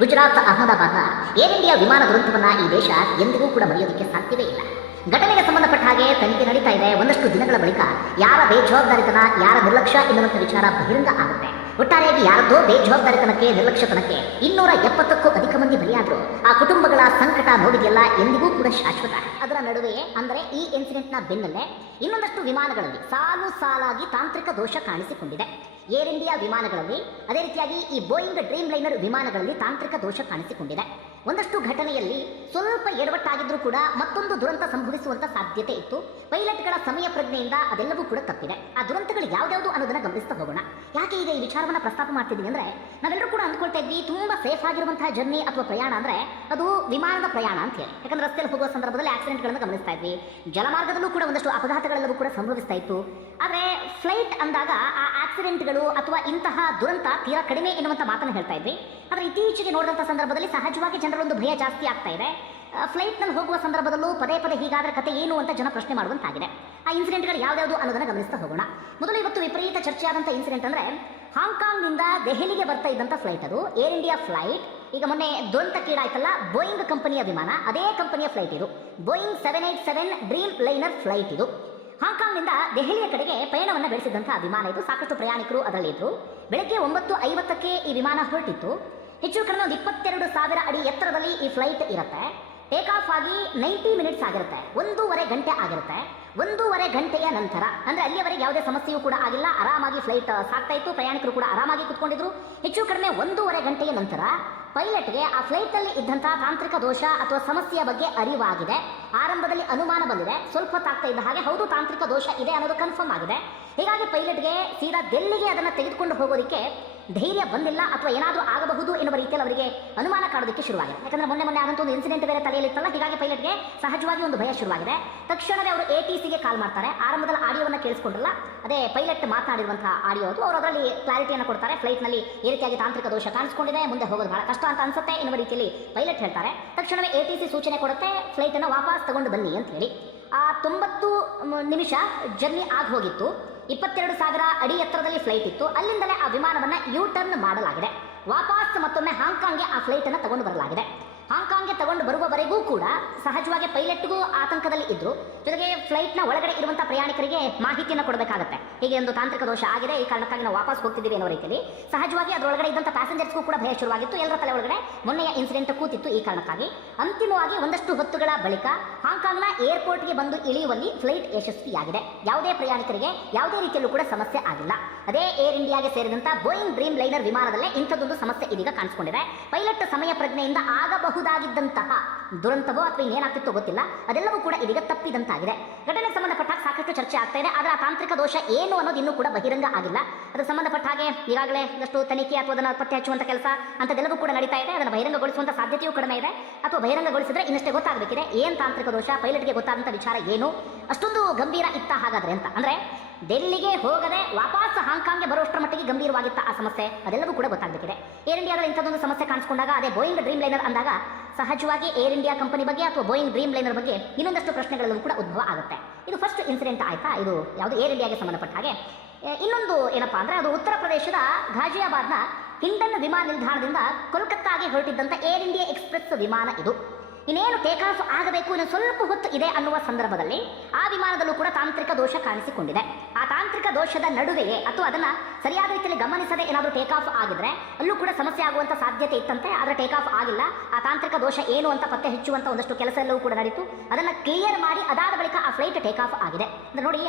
Gujarat ಅಹಮದಾಬಾದ್ನ air India ವಿಮಾನ ದುರಂತವನ್ನ ಈ ದೇಶ ಎಂದಿಗೂ ಕೂಡ ಮರೆಯೋದಕ್ಕೆ ಸಾಧ್ಯವೇ ಇಲ್ಲ. ಘಟನೆಗೆ ಸಂಬಂಧಪಟ್ಟ ಹಾಗೆ ತನಿಖೆ ನಡೀತಾ ಇದೆ. ಒಂದಷ್ಟು ದಿನಗಳ ಬಳಿಕ ಯಾರ ಬೇಜವಾಬ್ದಾರಿತನ, ಯಾರ ನಿರ್ಲಕ್ಷ್ಯ ಎನ್ನುವಂಥ ವಿಚಾರ ಬಹಿರಂಗ ಆಗುತ್ತೆ. ಒಟ್ಟಾರೆಯಾಗಿ ಯಾರದೋ ಬೇಜವಾಬ್ದಾರಿತನಕ್ಕೆ, ನಿರ್ಲಕ್ಷ್ಯತನಕ್ಕೆ 270ಕ್ಕೂ ಅಧಿಕ ಮಂದಿ ಬಲಿಯಾದ್ರು. ಆ ಕುಟುಂಬಗಳ ಸಂಕಟ ನೋಡಿದೆಯಲ್ಲ, ಎಂದಿಗೂ ಕೂಡ ಶಾಶ್ವತ. ಅದರ ನಡುವೆಯೇ ಅಂದರೆ ಈ ಇನ್ಸಿಡೆಂಟ್ನ ಬೆನ್ನಲ್ಲೇ ಇನ್ನೊಂದಷ್ಟು ವಿಮಾನಗಳಲ್ಲಿ ಸಾಲು ಸಾಲಾಗಿ ತಾಂತ್ರಿಕ ದೋಷ ಕಾಣಿಸಿಕೊಂಡಿದೆ. ಏರ್ ಇಂಡಿಯಾ ವಿಮಾನಗಳಲ್ಲಿ, ಅದೇ ರೀತಿಯಾಗಿ ಈ ಬೋಯಿಂಗ್ ಡ್ರೀಮ್ ಲೈನರ್ ವಿಮಾನಗಳಲ್ಲಿ ತಾಂತ್ರಿಕ ದೋಷ ಕಾಣಿಸಿಕೊಂಡಿದೆ. ಒಂದಷ್ಟು ಘಟನೆಯಲ್ಲಿ ಸ್ವಲ್ಪ ಎಡವಟ್ಟಾಗಿದ್ರೂ ಕೂಡ ಮತ್ತೊಂದು ದುರಂತ ಸಂಭವಿಸುವಂತ ಸಾಧ್ಯತೆ ಇತ್ತು. ಪೈಲಟ್ಗಳ ಸಮಯ ಪ್ರಜ್ಞೆಯಿಂದ ಅದೆಲ್ಲವೂ ಕೂಡ ತಪ್ಪಿದೆ. ಆ ದುರಂತಗಳು ಯಾವ್ಯಾವುದು ಅನ್ನೋದನ್ನ ಗಮನಿಸ್ತಾ ಹೋಗೋಣ. ಯಾಕೆ ಈಗ ಈ ವಿಚಾರವನ್ನ ಪ್ರಸ್ತಾಪ ಮಾಡ್ತಿದ್ದೀನಿ ಅಂದ್ರೆ, ನಾವೆಲ್ಲರೂ ಕೂಡ ಅಂದ್ಕೊಳ್ತಾ ಇದ್ವಿ ತುಂಬಾ ಸೇಫ್ ಆಗಿರುವಂತಹ ಜರ್ನಿ ಅಥವಾ ಪ್ರಯಾಣ ಅಂದ್ರೆ ಅದು ವಿಮಾನದ ಪ್ರಯಾಣ ಅಂತ ಹೇಳಿ. ಯಾಕಂದ್ರೆ ರಸ್ತೆಯಲ್ಲಿ ಹೋಗುವ ಸಂದರ್ಭದಲ್ಲಿ ಆಕ್ಸಿಡೆಂಟ್ಗಳನ್ನು ಗಮನಿಸ್ತಾ ಇದ್ವಿ. ಜಲಮಾರ್ಗದಲ್ಲೂ ಕೂಡ ಒಂದಷ್ಟು ಅಪಘಾತಗಳೆಲ್ಲವೂ ಕೂಡ ಸಂಭವಿಸ್ತಾ ಇತ್ತು. ಆದ್ರೆ ಫ್ಲೈಟ್ ಅಂದಾಗ ಆ ಆಕ್ಸಿಡೆಂಟ್ಗಳು ಅಥವಾ ಇಂತಹ ದುರಂತ ತೀರಾ ಕಡಿಮೆ ಎನ್ನುವಂತ ಮಾತನ್ನು ಹೇಳ್ತಾ ಇದ್ವಿ. ಆದ್ರೆ ಇತ್ತೀಚೆಗೆ ನೋಡಿದಂಥ ಸಂದರ್ಭದಲ್ಲಿ ಸಹಜವಾಗಿ ಜನರೊಂದು ಭಯ ಜಾಸ್ತಿ ಆಗ್ತಾ ಇದೆ. ಫ್ಲೈಟ್ನಲ್ಲಿ ಹೋಗುವ ಸಂದರ್ಭದಲ್ಲೂ ಪದೇ ಪದೇ ಹೀಗಾದ್ರೆ ಕತೆ ಏನು ಅಂತ ಜನ ಪ್ರಶ್ನೆ ಮಾಡುವಂತಾಗಿದೆ. ಆ ಇನ್ಸಿಡೆಂಟ್ಗಳು ಯಾವ್ಯಾವುದು ಅನ್ನೋದನ್ನ ಗಮನಿಸ್ತಾ ಹೋಗೋಣ. ಮೊದಲು ಇವತ್ತು ವಿಪರೀತ ಚರ್ಚೆಯಾದಂಥ ಇನ್ಸಿಡೆಂಟ್ ಅಂದ್ರೆ, ಹಾಂಗ್ಕಾಂಗ್ನಿಂದ ದೆಹಲಿಗೆ ಬರ್ತಾ ಇದ್ದಂಥ ಫ್ಲೈಟ್, ಅದು ಏರ್ ಇಂಡಿಯಾ ಫ್ಲೈಟ್. ಈಗ ಮೊನ್ನೆ ದುರಂತಕ್ಕೀಡಾಯ್ತಲ್ಲ ಬೋಯಿಂಗ್ ಕಂಪನಿಯ ವಿಮಾನ, ಅದೇ ಕಂಪನಿಯ ಫ್ಲೈಟ್ ಇದು. ಬೋಯಿಂಗ್ 787 ಡ್ರೀಮ್ ಲೈನರ್ ಫ್ಲೈಟ್ ಇದು. ಹಾಂಗ್ಕಾಂಗ್ನಿಂದ ದೆಹಲಿಯ ಕಡೆಗೆ ಪಯಣವನ್ನು ಬೆಳೆಸಿದಂತಹ ವಿಮಾನ ಇದು. ಸಾಕಷ್ಟು ಪ್ರಯಾಣಿಕರು ಅದರಲ್ಲಿ ಇದ್ರು. ಬೆಳಗ್ಗೆ 9:50ಕ್ಕೆ ಈ ವಿಮಾನ ಹೊರಟಿತ್ತು. ಹೆಚ್ಚು ಕಡಿಮೆ ಒಂದು 22,000 ಅಡಿ ಎತ್ತರದಲ್ಲಿ ಈ ಫ್ಲೈಟ್ ಇರುತ್ತೆ. ಟೇಕ್ ಆಫ್ ಆಗಿ 90 ಮಿನಿಟ್ಸ್ ಆಗಿರುತ್ತೆ. 1.5 ಗಂಟೆ ಆಗಿರುತ್ತೆ. 1.5 ಗಂಟೆಯ ನಂತರ ಅಂದ್ರೆ ಅಲ್ಲಿಯವರೆಗೆ ಯಾವುದೇ ಸಮಸ್ಯೆಯೂ ಕೂಡ ಆಗಿಲ್ಲ. ಆರಾಮಾಗಿ ಫ್ಲೈಟ್ ಸಾಗ್ತಾ ಇತ್ತು. ಪ್ರಯಾಣಿಕರು ಕೂಡ ಆರಾಮಾಗಿ ಕುತ್ಕೊಂಡಿದ್ರು. ಹೆಚ್ಚು ಕಡಿಮೆ 1.5 ಗಂಟೆಯ ನಂತರ ಪೈಲಟ್ಗೆ ಆ ಫ್ಲೈಟ್ನಲ್ಲಿ ಇದ್ದಂತಹ ತಾಂತ್ರಿಕ ದೋಷ ಅಥವಾ ಸಮಸ್ಯೆಯ ಬಗ್ಗೆ ಅರಿವಾಗಿದೆ. ಆರಂಭದಲ್ಲಿ ಅನುಮಾನ ಬಂದಿದೆ. ಸ್ವಲ್ಪ ಹೊತ್ತಾಗ್ತಾ ಇದ್ದ ಹಾಗೆ ಹೌದು ತಾಂತ್ರಿಕ ದೋಷ ಇದೆ ಅನ್ನೋದು ಕನ್ಫರ್ಮ್ ಆಗಿದೆ. ಹೀಗಾಗಿ ಪೈಲಟ್ಗೆ ಸೀದಾ ಡೆಲ್ಲಿಗೆ ಅದನ್ನು ತೆಗೆದುಕೊಂಡು ಹೋಗೋದಕ್ಕೆ ಧೈರ್ಯ ಬಂದಿಲ್ಲ, ಅಥವಾ ಏನಾದರೂ ಆಗಬಹುದು ಎನ್ನುವ ರೀತಿಯಲ್ಲಿ ಅವರಿಗೆ ಅನುಮಾನ ಕಾಡೋದಕ್ಕೆ ಶುರುವಾಗಿದೆ. ಯಾಕಂದ್ರೆ ಮೊನ್ನೆ ಆದಂಥ ಒಂದು ಇನ್ಸಿಡೆಂಟ್ ಬೇರೆ ತಲೆಯಲ್ಲಿತ್ತಲ್ಲ. ಹೀಗಾಗಿ ಪೈಲಟ್ಗೆ ಸಹಜವಾಗಿ ಒಂದು ಭಯ ಶುರುವಾಗಿದೆ. ತಕ್ಷಣವೇ ಅವರು ATCಗೆ ಕಾಲ್ ಮಾಡ್ತಾರೆ. ಆರಂಭದಲ್ಲಿ ಆಡಿಯೋವನ್ನು ಕೇಳಿಸ್ಕೊಂಡ್ರಲ್ಲ, ಅದೇ ಪೈಲಟ್ ಮಾತನಾಡಿರುವಂತಹ ಆಡಿಯೋ ಅದು. ಅವರು ಅದರಲ್ಲಿ ಕ್ಲಾರಿಟಿಯನ್ನು ಕೊಡ್ತಾರೆ. ಫ್ಲೈಟ್ನಲ್ಲಿ ಈ ರೀತಿಯಾಗಿ ತಾಂತ್ರಿಕ ದೋಷ ಕಾಣಿಸ್ಕೊಂಡಿದೆ, ಮುಂದೆ ಹೋಗೋದು ಬಹಳ ಕಷ್ಟ ಅಂತ ಅನ್ಸುತ್ತೆ ಎನ್ನುವ ರೀತಿಯಲ್ಲಿ ಪೈಲಟ್ ಹೇಳ್ತಾರೆ. ತಕ್ಷಣವೇ ATC ಸೂಚನೆ ಕೊಡುತ್ತೆ, ಫ್ಲೈಟನ್ನು ವಾಪಸ್ ತಗೊಂಡು ಬನ್ನಿ ಅಂತ ಹೇಳಿ. ಆ 90 ನಿಮಿಷ ಜರ್ನಿ ಆಗಿ ಹೋಗಿತ್ತು. 22,000 ಅಡಿ ಎತ್ತರದಲ್ಲಿ ಫ್ಲೈಟ್ ಇತ್ತು. ಅಲ್ಲಿಂದಲೇ ಆ ವಿಮಾನವನ್ನು ಟರ್ನ್ ಮಾಡಲಾಗಿದೆ. ವಾಪಸ್ ಮತ್ತೊಮ್ಮೆ ಹಾಂಗ್ಕಾಂಗ್ಗೆ ಆ ಫ್ಲೈಟನ್ನು ತಗೊಂಡು ಬರಲಾಗಿದೆ. ಹಾಂಗ್ಕಾಂಗ್ಗೆ ತಗೊಂಡು ಬರುವವರೆಗೂ ಕೂಡ ಸಹಜವಾಗಿ ಪೈಲಟ್ಗೂ ಆತಂಕದಲ್ಲಿ ಇದ್ರು. ಜೊತೆಗೆ ಫ್ಲೈಟ್ನ ಒಳಗಡೆ ಇರುವಂತಹ ಪ್ರಯಾಣಿಕರಿಗೆ ಮಾಹಿತಿಯನ್ನು ಕೊಡಬೇಕಾಗುತ್ತೆ. ಹೀಗೆ ಒಂದು ತಾಂತ್ರಿಕ ದೋಷ ಆಗಿದೆ, ಈ ಕಾರಣಕ್ಕಾಗಿ ನಾವು ವಾಪಸ್ ಹೋಗ್ತಿದ್ದೀವಿ ಅನ್ನೋ ರೀತಿಯಲ್ಲಿ. ಸಹಜವಾಗಿ ಅದರೊಳಗಡೆ ಇದ್ದಂಥ ಪ್ಯಾಸೆಂಜರ್ಸ್ಗೂ ಕೂಡ ಭಯ ಶುರುವಾಗಿತ್ತು. ಎಲ್ಲರ ತಲೆ ಒಳಗಡೆ ಮೊನ್ನೆಯ ಇನ್ಸಿಡೆಂಟ್ ಕೂತಿತ್ತು. ಈ ಕಾರಣಕ್ಕಾಗಿ ಅಂತಿಮವಾಗಿ ಒಂದಷ್ಟು ಹೊತ್ತುಗಳ ಬಳಿಕ ಹಾಂಗ್ಕಾಂಗ್ನ ಏರ್ಪೋರ್ಟ್ಗೆ ಬಂದು ಇಳಿಯುವಲ್ಲಿ ಫ್ಲೈಟ್ ಯಶಸ್ವಿಯಾಗಿದೆ. ಯಾವುದೇ ಪ್ರಯಾಣಿಕರಿಗೆ ಯಾವುದೇ ರೀತಿಯಲ್ಲೂ ಕೂಡ ಸಮಸ್ಯೆ ಆಗಿಲ್ಲ. ಅದೇ ಏರ್ ಇಂಡಿಯಾಗೆ ಸೇರಿದಂಥ ಬೋಯಿಂಗ್ ಡ್ರೀಮ್ ಲೈನರ್ ವಿಮಾನದಲ್ಲೇ ಇಂಥದ್ದೊಂದು ಸಮಸ್ಯೆ ಇದೀಗ ಕಾಣಿಸಿಕೊಂಡಿದೆ. ಪೈಲಟ್ ಸಮಯ ಪ್ರಜ್ಞೆಯಿಂದ ಆಗಬಹುದಾಗಿದ್ದಂತಹ ದುರಂತವೋ ಅಥವಾ ಇನ್ನೇನಾಗ್ತಿತ್ತೋ ಗೊತ್ತಿಲ್ಲ, ಅದೆಲ್ಲವೂ ಕೂಡ ಇದೀಗ ತಪ್ಪಿದಂತಾಗಿದೆ. ಘಟನೆಗೆ ಸಂಬಂಧಪಟ್ಟ ಸಾಕಷ್ಟು ಚರ್ಚೆ ಆಗ್ತಾ ಇದೆ. ಆದರೆ ಆ ತಾಂತ್ರಿಕ ದೋಷ ಏನು ಅನ್ನೋದು ಇನ್ನೂ ಕೂಡ ಬಹಿರಂಗ ಆಗಿಲ್ಲ. ಅದಕ್ಕೆ ಸಂಬಂಧಪಟ್ಟ ಹಾಗೆ ಈಗಾಗಲೇ ಒಂದಷ್ಟು ತನಿಖೆ ಅಥವಾ ಅದನ್ನು ಪತ್ತೆ ಹಚ್ಚುವಂಥ ಕೆಲಸ ಅಂಥದ್ದೆಲ್ಲವೂ ಕೂಡ ನಡೀತಾ ಇದೆ. ಅದನ್ನು ಬಹಿರಂಗಗೊಳಿಸುವಂಥ ಸಾಧ್ಯತೆಯೂ ಕಡಿಮೆ ಇದೆ. ಅಥವಾ ಬಹಿರಂಗಗೊಳಿಸಿದ್ರೆ ಇನ್ನಷ್ಟೇ ಗೊತ್ತಾಗಬೇಕಿದೆ ಏನು ತಾಂತ್ರಿಕ ದೋಷ, ಪೈಲಟ್ಗೆ ಗೊತ್ತಾದಂಥ ವಿಚಾರ ಏನು, ಅಷ್ಟೊಂದು ಗಂಭೀರ ಇತ್ತ ಹಾಗಾದ್ರೆ ಅಂತ. ಅಂದ್ರೆ ಡೆಲ್ಲಿಗೆ ಹೋಗದೆ ವಾಪಸ್ ಹಾಂಗ್ಕಾಂಗ್ಗೆ ಬರುವಷ್ಟರ ಮಟ್ಟಿಗೆ ಗಂಭೀರವಾಗಿತ್ತ ಆ ಸಮಸ್ಯೆ, ಅದೆಲ್ಲವೂ ಕೂಡ ಗೊತ್ತಾಗಬೇಕಿದೆ. ಏರ್ ಇಂಡಿಯಾದಲ್ಲಿ ಇಂಥದ್ದೊಂದು ಸಮಸ್ಯೆ ಕಾಣಿಸಿಕೊಂಡಾಗ, ಅದೇ ಬೋಯಿಂಗ್ ಡ್ರೀಮ್ ಲೈನರ್ ಅಂದಾಗ ಸಹಜವಾಗಿ ಏರ್ ಇಂಡಿಯಾ ಕಂಪನಿ ಬಗ್ಗೆ ಅಥವಾ ಬೋಯಿಂಗ್ ಡ್ರೀಮ್ ಲೈನರ್ ಬಗ್ಗೆ ಇನ್ನೊಂದಷ್ಟು ಪ್ರಶ್ನೆಗಳೆಲ್ಲವೂ ಕೂಡ ಉದ್ಭವ ಆಗುತ್ತೆ. ಇದು ಫಸ್ಟ್ ಇನ್ಸಿಡೆಂಟ್ ಆಯ್ತಾ, ಇದು ಯಾವುದು ಏರ್ ಇಂಡಿಯಾಗೆ ಸಂಬಂಧಪಟ್ಟ ಹಾಗೆ. ಇನ್ನೊಂದು ಏನಪ್ಪಾ ಅಂದ್ರೆ, ಅದು ಉತ್ತರ ಪ್ರದೇಶದ ಘಾಜಿಯಾಬಾದ್ನ ಹಿಂಡನ್ ವಿಮಾನ ನಿಲ್ದಾಣದಿಂದ ಕೋಲ್ಕತ್ತಾಗೆ ಹೊರಟಿದ್ದಂಥ ಏರ್ ಇಂಡಿಯಾ ಎಕ್ಸ್ಪ್ರೆಸ್ ವಿಮಾನ ಇದು. ಇನ್ನೇನು ಟೇಕ್ ಆಫ್ ಆಗಬೇಕು, ಇನ್ನು ಸ್ವಲ್ಪ ಹೊತ್ತು ಇದೆ ಅನ್ನುವ ಸಂದರ್ಭದಲ್ಲಿ ಆ ವಿಮಾನದಲ್ಲೂ ಕೂಡ ತಾಂತ್ರಿಕ ದೋಷ ಕಾಣಿಸಿಕೊಂಡಿದೆ. ಆ ತಾಂತ್ರಿಕ ದೋಷದ ನಡುವೆಯೇ ಅಥವಾ ಅದನ್ನ ಸರಿಯಾದ ರೀತಿಯಲ್ಲಿ ಗಮನಿಸದೆ ಏನಾದರೂ ಟೇಕ್ ಆಫ್ ಆಗಿದ್ರೆ ಅಲ್ಲೂ ಕೂಡ ಸಮಸ್ಯೆ ಆಗುವಂತ ಸಾಧ್ಯತೆ ಇತ್ತಂತೆ. ಆದರೆ ಟೇಕ್ ಆಫ್ ಆಗಿಲ್ಲ. ಆ ತಾಂತ್ರಿಕ ದೋಷ ಏನು ಅಂತ ಪತ್ತೆ ಹಚ್ಚುವಂತ ಒಂದಷ್ಟು ಕೆಲಸ ಎಲ್ಲವೂ ಕೂಡ ನಡೀತು. ಅದನ್ನ ಕ್ಲಿಯರ್ ಮಾಡಿ ಅದಾದ ಬಳಿಕ ಆ ಫ್ಲೈಟ್ ಟೇಕ್ ಆಫ್ ಆಗಿದೆ. ಅಂದ್ರೆ ನೋಡಿ,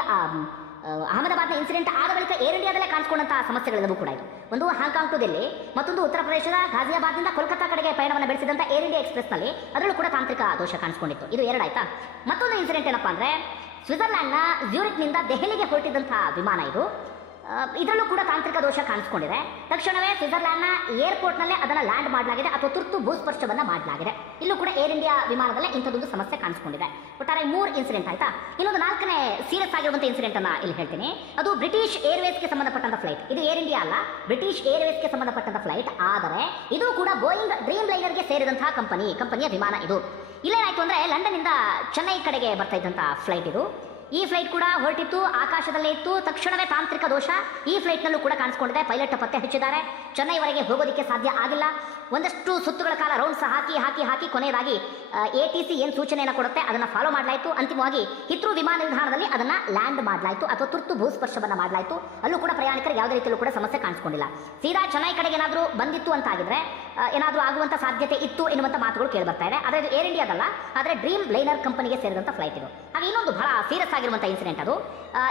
ಅಹಮದಾಬಾದ್ನ ಇನ್ಸಿಡೆಂಟ್ ಆದ ಬಳಿಕ ಏರ್ ಇಂಡಿಯಾದಲ್ಲೇ ಕಾಣಿಸಿಕೊಂಡಂತಹ ಸಮಸ್ಯೆಗಳೆಲ್ಲವೂ ಕೂಡ ಇದು. ಒಂದು ಹಾಂಗ್ಕಾಂಗ್ ಟು ದಿಲ್ಲಿ, ಮತ್ತೊಂದು ಉತ್ತರ ಪ್ರದೇಶದ ಘಾಜಿಯಾಬಾದ್ನಿಂದ ಕೋಲ್ಕತ್ತಾ ಕಡೆಗೆ ಪಯಣವನ್ನು ಬೆಳೆಸಿದಂಥ ಏರ್ ಇಂಡಿಯಾ ಎಕ್ಸ್ಪ್ರೆಸ್ನಲ್ಲಿ ಅದರಲ್ಲೂ ಕೂಡ ತಾಂತ್ರಿಕ ದೋಷ ಕಾಣಿಸಿಕೊಂಡಿತ್ತು. ಇದು ಎರಡಾಯ್ತಾ. ಮತ್ತೊಂದು ಇನ್ಸಿಡೆಂಟ್ ಏನಪ್ಪಾ ಅಂದ್ರೆ, ಸ್ವಿಟ್ಜರ್ಲ್ಯಾಂಡ್ನ ಜ್ಯೂರಿಕ್ನಿಂದ ದೆಹಲಿಗೆ ಹೊರಟಿದ್ದಂತಹ ವಿಮಾನ ಇದು. ಇದರಲ್ಲೂ ಕೂಡ ತಾಂತ್ರಿಕ ದೋಷ ಕಾಣಿಸಿಕೊಂಡಿದೆ. ತಕ್ಷಣವೇ ಸ್ವಿಟ್ಜರ್ಲ್ಯಾಂಡ್ನ ಏರ್ಪೋರ್ಟ್ನಲ್ಲೇ ಅದನ್ನು ಲ್ಯಾಂಡ್ ಮಾಡಲಾಗಿದೆ ಅಥವಾ ತುರ್ತು ಭೂಸ್ಪರ್ಶವನ್ನು ಮಾಡಲಾಗಿದೆ. ಇಲ್ಲೂ ಕೂಡ ಏರ್ ಇಂಡಿಯಾ ವಿಮಾನದಲ್ಲೇ ಇಂಥದ್ದೊಂದು ಸಮಸ್ಯೆ ಕಾಣಿಸಿಕೊಂಡಿದೆ. ಒಟ್ಟಾರೆ 3 ಇನ್ಸಿಡೆಂಟ್ ಆಯ್ತಾ. ಇನ್ನೊಂದು 4ನೇ ಸೀರಿಯಸ್ ಆಗಿರುವಂಥ ಇನ್ಸಿಡೆಂಟ್ ಅನ್ನ ಇಲ್ಲಿ ಹೇಳ್ತೀನಿ. ಅದು ಬ್ರಿಟಿಷ್ ಏರ್ವೇಸ್ಗೆ ಸಂಬಂಧಪಟ್ಟಂತ ಫ್ಲೈಟ್. ಇದು ಏರ್ ಇಂಡಿಯಾ ಅಲ್ಲ, ಬ್ರಿಟಿಷ್ ಏರ್ವೇಸ್ಗೆ ಸಂಬಂಧಪಟ್ಟಂತ ಫ್ಲೈಟ್. ಆದರೆ ಇದು ಕೂಡ ಬೋಯಿಂಗ್ ಡ್ರೀಮ್ ಲೈನರ್ಗೆ ಸೇರಿದಂತಹ ಕಂಪನಿಯ ವಿಮಾನ ಇದು. ಇಲ್ಲೇನಾಯ್ತು ಅಂದ್ರೆ, ಲಂಡನ್ನಿಂದ ಚೆನ್ನೈ ಕಡೆಗೆ ಬರ್ತಾ ಇದ್ದಂಥ ಫ್ಲೈಟ್ ಇದು. ಈ ಫ್ಲೈಟ್ ಕೂಡ ಹೊರಟಿತ್ತು, ಆಕಾಶದಲ್ಲೇ ಇತ್ತು. ತಕ್ಷಣವೇ ತಾಂತ್ರಿಕ ದೋಷ ಈ ಫ್ಲೈಟ್ನಲ್ಲೂ ಕೂಡ ಕಾಣಿಸಿಕೊಂಡಿದೆ. ಪೈಲಟ್ ಪತ್ತೆ ಹಚ್ಚಿದ್ದಾರೆ. ಚೆನ್ನೈವರೆಗೆ ಹೋಗೋದಕ್ಕೆ ಸಾಧ್ಯ ಆಗಿಲ್ಲ. ಒಂದಷ್ಟು ಸುತ್ತುಗಳ ಕಾಲ ರೌಂಡ್ಸ್ ಹಾಕಿ ಕೊನೆಯದಾಗಿ ATC ಏನು ಸೂಚನೆಯನ್ನು ಕೊಡುತ್ತೆ ಅದನ್ನು ಫಾಲೋ ಮಾಡಲಾಯಿತು. ಅಂತಿಮವಾಗಿ ಹಿತ್ರೂ ವಿಮಾನ ನಿಲ್ದಾಣದಲ್ಲಿ ಅದನ್ನು ಲ್ಯಾಂಡ್ ಮಾಡಲಾಯಿತು ಅಥವಾ ತುರ್ತು ಭೂಸ್ಪರ್ಶವನ್ನು ಮಾಡಲಾಯಿತು. ಅಲ್ಲೂ ಕೂಡ ಪ್ರಯಾಣಿಕರಿಗೆ ಯಾವುದೇ ರೀತಿಯಲ್ಲೂ ಕೂಡ ಸಮಸ್ಯೆ ಕಾಣಿಸ್ಕೊಂಡಿಲ್ಲ. ಸೀದಾ ಚೆನ್ನೈ ಕಡೆಗೆ ಏನಾದರೂ ಬಂದಿತ್ತು ಅಂತ ಆಗಿದ್ರೆ ಏನಾದರೂ ಆಗುವಂಥ ಸಾಧ್ಯತೆ ಇತ್ತು ಎನ್ನುವಂಥ ಮಾತುಗಳು ಕೇಳಿ ಬರ್ತಾ ಇದೆ. ಆದರೆ ಇದು ಏರ್ ಇಂಡಿಯಾದಲ್ಲ, ಆದರೆ ಡ್ರೀಮ್ ಲೈನರ್ ಕಂಪನಿಗೆ ಸೇರಿದಂಥ ಫ್ಲೈಟ್ ಇದು. ಹಾಗೆ ಇನ್ನೊಂದು ಬಹಳ ಸೀರಿಯಸ್ ಆಗಿರುವಂಥ ಇನ್ಸಿಡೆಂಟ್ ಅದು.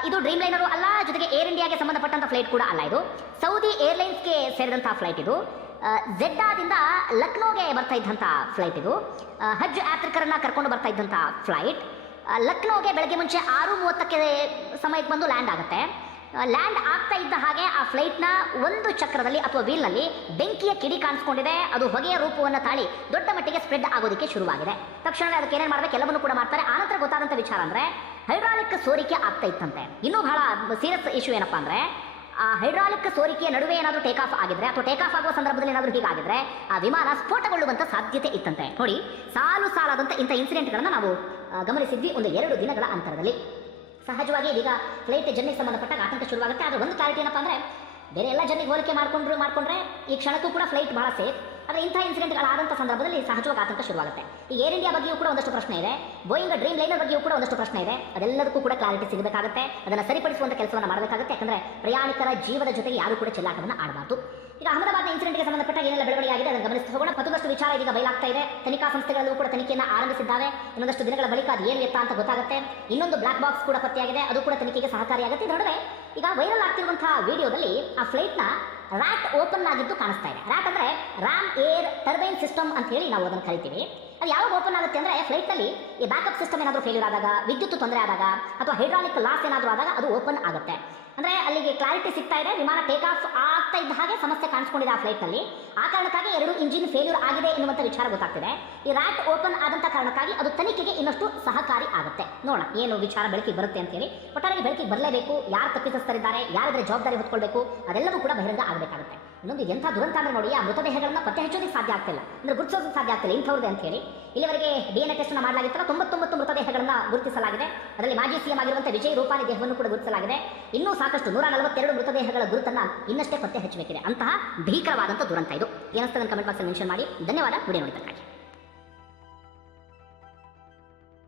ಇದು ಡ್ರೀಮ್ ಲೈನರು ಅಲ್ಲ, ಜೊತೆಗೆ ಏರ್ ಇಂಡಿಯಾಗೆ ಸಂಬಂಧಪಟ್ಟಂಥ ಫ್ಲೈಟ್ ಕೂಡ ಅಲ್ಲ. ಇದು ಸೌದಿ ಏರ್ಲೈನ್ಸ್ಗೆ ಸೇರಿದಂಥ ಫ್ಲೈಟ್ ಇದು. ಜೆಡ್ಡಾದಿಂದ ಲಕ್ನೋಗೆ ಬರ್ತಾ ಇದ್ದಂಥ ಫ್ಲೈಟ್ ಇದು. ಹಜ್ ಯಾತ್ರಿಕರನ್ನ ಕರ್ಕೊಂಡು ಬರ್ತಾ ಇದ್ದಂಥ ಫ್ಲೈಟ್ ಲಕ್ನೋಗೆ ಬೆಳಗ್ಗೆ ಮುಂಚೆ 6:30ಕ್ಕೆ ಸಮಯಕ್ಕೆ ಬಂದು ಲ್ಯಾಂಡ್ ಆಗುತ್ತೆ. ಲ್ಯಾಂಡ್ ಆಗ್ತಾ ಇದ್ದ ಹಾಗೆ ಆ ಫ್ಲೈಟ್ನ ಒಂದು ಚಕ್ರದಲ್ಲಿ ಅಥವಾ ವೀಲ್ನಲ್ಲಿ ಬೆಂಕಿಯ ಕಿಡಿ ಕಾಣಿಸ್ಕೊಂಡಿದೆ. ಅದು ಹೊಗೆಯ ರೂಪವನ್ನು ತಾಳಿ ದೊಡ್ಡ ಮಟ್ಟಿಗೆ ಸ್ಪ್ರೆಡ್ ಆಗೋದಕ್ಕೆ ಶುರುವಾಗಿದೆ. ತಕ್ಷಣವೇ ಅದಕ್ಕೆ ಏನೇನು ಮಾಡಬೇಕು ಎಲ್ಲವನ್ನೂ ಕೂಡ ಮಾಡ್ತಾರೆ. ಆನಂತರ ಗೊತ್ತಾದಂಥ ವಿಚಾರ ಅಂದರೆ ಹೈಡ್ರಾಲಿಕ್ ಸೋರಿಕೆ ಆಗ್ತಾ ಇತ್ತಂತೆ. ಇನ್ನೂ ಬಹಳ ಸೀರಿಯಸ್ ಇಶ್ಯೂ ಏನಪ್ಪಾ ಅಂದರೆ, ಆ ಹೈಡ್ರಾಲಿಕ್ ಸೋರಿಕೆಯ ನಡುವೆ ಏನಾದರೂ ಟೇಕ್ ಆಫ್ ಆಗಿದ್ರೆ ಅಥವಾ ಟೇಕ್ ಆಫ್ ಆಗುವ ಸಂದರ್ಭದಲ್ಲಿ ಏನಾದರೂ ಹೀಗಾಗಿದ್ರೆ ಆ ವಿಮಾನ ಸ್ಫೋಟಗೊಳ್ಳುವಂಥ ಸಾಧ್ಯತೆ ಇತ್ತಂತೆ. ನೋಡಿ, ಸಾಲಾದಂಥ ಇಂಥ ಇನ್ಸಿಡೆಂಟ್ಗಳನ್ನು ನಾವು ಗಮನಿಸಿದ್ವಿ ಒಂದು 2 ದಿನಗಳ ಅಂತರದಲ್ಲಿ. ಸಹಜವಾಗಿ ಈಗ ಫ್ಲೈಟ್ ಜರ್ನಿಗೆ ಸಂಬಂಧಪಟ್ಟಾಗ ಆತಂಕ ಶುರುವಾಗುತ್ತೆ. ಆದರೆ ಒಂದು ಕ್ಲಾರಿಟಿ ಏನಪ್ಪ ಅಂದರೆ, ಬೇರೆ ಎಲ್ಲ ಜರ್ನಿಗೆ ಹೋಲಿಕೆ ಮಾಡ್ಕೊಂಡ್ರೆ ಈ ಕ್ಷಣಕ್ಕೂ ಕೂಡ ಫ್ಲೈಟ್ ಬಹಳ ಸೇಫ್. ಆದರೆ ಇಂಥ ಇನ್ಸಿಡೆಂಟ್ಗಳಾದಂಥ ಸಂದರ್ಭದಲ್ಲಿ ಸಹಜವಾಗಿ ಆತಂಕ ಶುರುವಾಗುತ್ತೆ. ಈ ಏರ್ ಇಂಡಿಯಾ ಬಗ್ಗೆಯೂ ಕೂಡ ಒಂದಷ್ಟು ಪ್ರಶ್ನೆ ಇದೆ, ಬೋಯಿಂಗ್ ಡ್ರೀಮ್ ಲೈನರ್ ಬಗ್ಗೆಯೂ ಕೂಡ ಒಂದಷ್ಟು ಪ್ರಶ್ನೆ ಇದೆ. ಅದೆಲ್ಲದಕ್ಕೂ ಕೂಡ ಕ್ಲಾರಿಟಿ ಸಿಗಬೇಕಾಗುತ್ತೆ. ಅದನ್ನು ಸರಿಪಡಿಸುವಂಥ ಕೆಲಸವನ್ನು ಮಾಡಬೇಕಾಗುತ್ತೆ. ಯಾಕಂದರೆ ಪ್ರಯಾಣಿಕರ ಜೀವದ ಜೊತೆಗೆ ಯಾರು ಕೂಡ ಚೆಲ್ಲಾಟವನ್ನು ಆಡಬಾರ್ದು. ಈಗ ಅಹಮದಾಬಾದ್ ಇನ್ಸಿಡೆಂಟ್ಗೆ ಸಂಬಂಧಪಟ್ಟ ಏನೆಲ್ಲ ಬೆಳವಣಿಗೆ ಆಗಿದೆ ಅದನ್ನು ಗಮನಿಸಿ ಹೋಗೋಣ. ಮತ್ತೊಂದಷ್ಟು ವಿಚಾರ ಇದೀಗ ಬಯಲಾಗ್ತಾ ಇದೆ. ತನಿಖಾ ಸಂಸ್ಥೆಗಳಲ್ಲೂ ಕೂಡ ತನಿಖೆಯನ್ನು ಆರಂಭಿಸಿದ್ದಾವೆ. ಇನ್ನೊಂದಷ್ಟು ದಿನಗಳ ಬಳಿಕ ಅದು ಏನು ಎತ್ತ ಅಂತ ಗೊತ್ತಾಗುತ್ತೆ. ಇನ್ನೊಂದು ಬ್ಲಾಕ್ ಬಾಕ್ಸ್ ಕೂಡ ಪತ್ತೆಯಾಗಿದೆ, ಅದು ಕೂಡ ತನಿಖೆಗೆ ಸಹಕಾರಿಯಾಗುತ್ತೆ. ಇದರ ನಡುವೆ ಈಗ ವೈರಲ್ ಆಗ್ತಿರುವಂತಹ ವಿಡಿಯೋದಲ್ಲಿ ಆ ಫ್ಲೈಟ್ನ ರ್ಯಾಟ್ ಓಪನ್ ಆಗಿದ್ದು ಕಾಣಿಸ್ತಾ ಇದೆ. ರ್ಯಾಟ್ ಅಂದರೆ ರ್ಯಾಮ್ ಏರ್ ಟರ್ಬೈನ್ ಸಿಸ್ಟಮ್ ಅಂತ ಹೇಳಿ ನಾವು ಅದನ್ನು ಕರಿತೀವಿ. ಅದು ಯಾವಾಗ ಓಪನ್ ಆಗುತ್ತೆ ಅಂದರೆ, ಫ್ಲೈಟ್ನಲ್ಲಿ ಈ ಬ್ಯಾಕಪ್ ಸಿಸ್ಟಮ್ ಏನಾದರೂ ಫೇಲ್ಯೂರ್ ಆದಾಗ, ವಿದ್ಯುತ್ ತೊಂದರೆ ಆದಾಗ ಅಥವಾ ಹೈಡ್ರಾಲಿಕ್ ಲಾಸ್ ಏನಾದರೂ ಆದಾಗ ಅದು ಓಪನ್ ಆಗುತ್ತೆ. ಅಂದರೆ ಅಲ್ಲಿಗೆ ಕ್ಲಾರಿಟಿ ಸಿಗ್ತಾ ಇದೆ. ವಿಮಾನ ಟೇಕ್ ಆಫ್ ಆಗ್ತಾ ಇದ್ದ ಹಾಗೆ ಸಮಸ್ಯೆ ಕಾಣಿಸ್ಕೊಂಡಿದೆ ಆ ಫ್ಲೈಟ್ನಲ್ಲಿ. ಆ ಕಾರಣಕ್ಕಾಗಿ 2 ಇಂಜಿನ್ ಫೇಲ್ಯೂರ್ ಆಗಿದೆ ಎನ್ನುವಂಥ ವಿಚಾರ ಗೊತ್ತಾಗ್ತಿದೆ. ಈ ರ್ಯಾಟ್ ಓಪನ್ ಆದಂಥ ಕಾರಣಕ್ಕಾಗಿ ಅದು ತನಿಖೆಗೆ ಇನ್ನಷ್ಟು ಸಹಕಾರಿ ಆಗುತ್ತೆ. ನೋಡೋಣ ಏನು ವಿಚಾರ ಬೆಳಕಿಗೆ ಬರುತ್ತೆ ಅಂತೇಳಿ. ಒಟ್ಟಾರೆ ಬೆಳಕಿಗೆ ಬರಲೇಬೇಕು. ಯಾರು ತಪ್ಪಿತಸ್ಥರಿದ್ದಾರೆ, ಯಾರಾದ್ರೆ ಜವಾಬ್ದಾರಿ ಹೊತ್ಕೊಳ್ಬೇಕು, ಅದೆಲ್ಲವೂ ಕೂಡ ಬಹಿರಂಗ ಆಗಬೇಕಾಗುತ್ತೆ. ಇನ್ನೊಂದು ಎಂಥ ದುರಂತ ಅಂದರೆ ನೋಡಿ, ಆ ಮೃತದೇಹಗಳನ್ನು ಪತ್ತೆ ಹಚ್ಚೋದಕ್ಕೆ ಸಾಧ್ಯ ಆಗ್ತಿಲ್ಲ, ಅಂದರೆ ಗುರುತಿಸೋದಕ್ಕೆ ಸಾಧ್ಯ ಆಗ್ತಿಲ್ಲ ಇಂಥವ್ರದ್ದೇ ಅಂತ ಹೇಳಿ. ಇಲ್ಲಿವರೆಗೆ DNA ಟೆಸ್ಟ್ ಮಾಡಲಾಗಿತ್ತಲ್ಲ, 99 ಮೃತದೇಹಗಳನ್ನು ಗುರುತಿಸಲಾಗಿದೆ. ಅದರಲ್ಲಿ ಮಾಜಿ CM ಆಗಿರುವಂಥ ವಿಜಯ್ ರೂಪಾನಿ ದೇಹವನ್ನು ಕೂಡ ಗುರುತಿಸಲಾಗಿದೆ. ಇನ್ನೂ ಸಾಕಷ್ಟು 142 ಮೃತದೇಹಗಳ ಗುರುತನ್ನು ಇನ್ನಷ್ಟೇ ಪತ್ತೆ ಹಚ್ಚಬೇಕಿದೆ. ಅಂತಹ ಭೀಕರವಾದಂಥ ದುರಂತ ಇದು. ಏನಿಸ್ತದೆ ಕಮೆಂಟ್ ಬಾಕ್ಸಲ್ಲಿ ಮೆನ್ಷನ್ ಮಾಡಿ. ಧನ್ಯವಾದ ವಿಡಿಯೋ ನೋಡಿದ್ದಕ್ಕಾಗಿ.